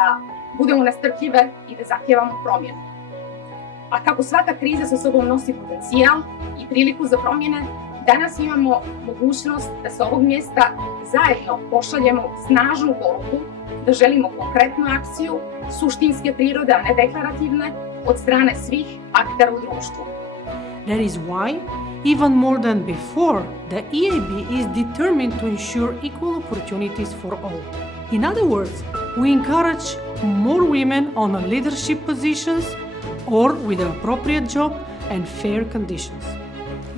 da budemo nestrpljive i da zahtijevamo promjenu. A kako svaka kriza sa sobom nosi potencijal i priliku za promjene, danas imamo mogućnost da sa ovog mjesta zajedno pošaljemo snažnu poruku da želimo konkretnu akciju, suštinske prirode, a ne deklarativne, od strane svih aktera u društvu. That is why, even more than before, the EIB is determined to ensure equal opportunities for all. In other words, we encourage more women on leadership positions or with an appropriate job and fair conditions.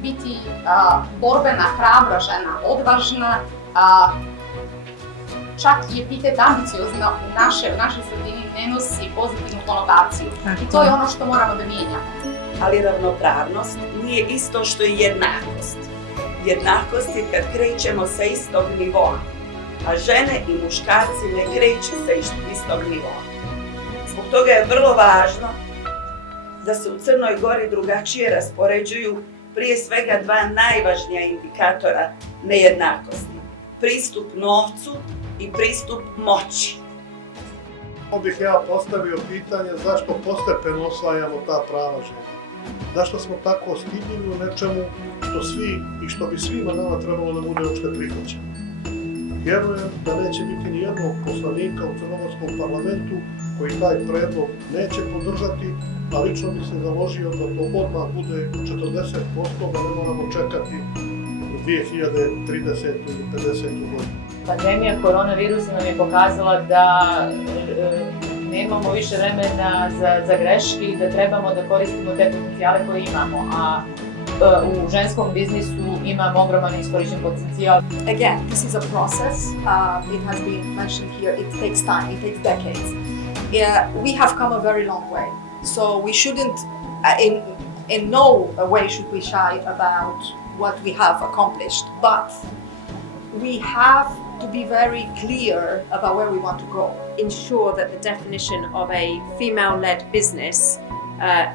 Biti borbena, hrabra žena, odvažna, čak i epitet ambiciozna u našoj sredini ne nosi pozitivnu konotaciju. I to je ono što moramo da mijenjamo. Ali ravnopravnost nije isto što i jednakost. Jednakost je kad krećemo sa istog nivoa, a žene i muškarci ne kreću sa istog nivoa. Zbog toga je vrlo važno da se u Crnoj Gori drugačije raspoređuju prije svega dva najvažnija indikatora nejednakosti. Pristup novcu i pristup moći. Bih ja postavio pitanje zašto postepeno osvajamo ta prava žena. Zašto smo tako stidljivi u nečemu što svi i što bi svima nama trebalo da bude uopšte prihvaćeno. Vjerujem da neće biti ni jednog poslanika u crnogorskom parlamentu koji taj predlog neće podržati, a lično bi se založio da to odmah bude 40%, da ne moramo čekati 2030. ili 50. godinu. Pandemija koronavirusa nam je pokazala da nemamo više vremena za greške i da trebamo da koristimo te potencijale koje imamo, a u ženskom biznisu imamo ogroman iskorišten potencijal. Again, this is a process. It has been mentioned here, it takes time, it takes decades. We have come a very long way, so we shouldn't, in no way should we shy about what we have accomplished, but we have to be very clear about where we want to go. Ensure that the definition of a female-led business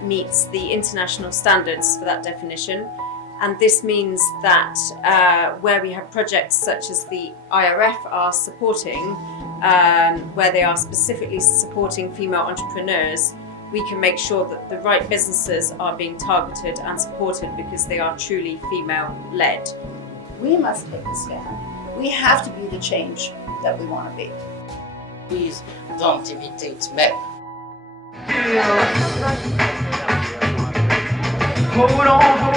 meets the international standards for that definition. And this means that where we have projects such as the IRF are supporting, where they are specifically supporting female entrepreneurs, we can make sure that the right businesses are being targeted and supported because they are truly female-led. We must take a stand. We have to be the change that we want to be. Please don't imitate men. Hold on.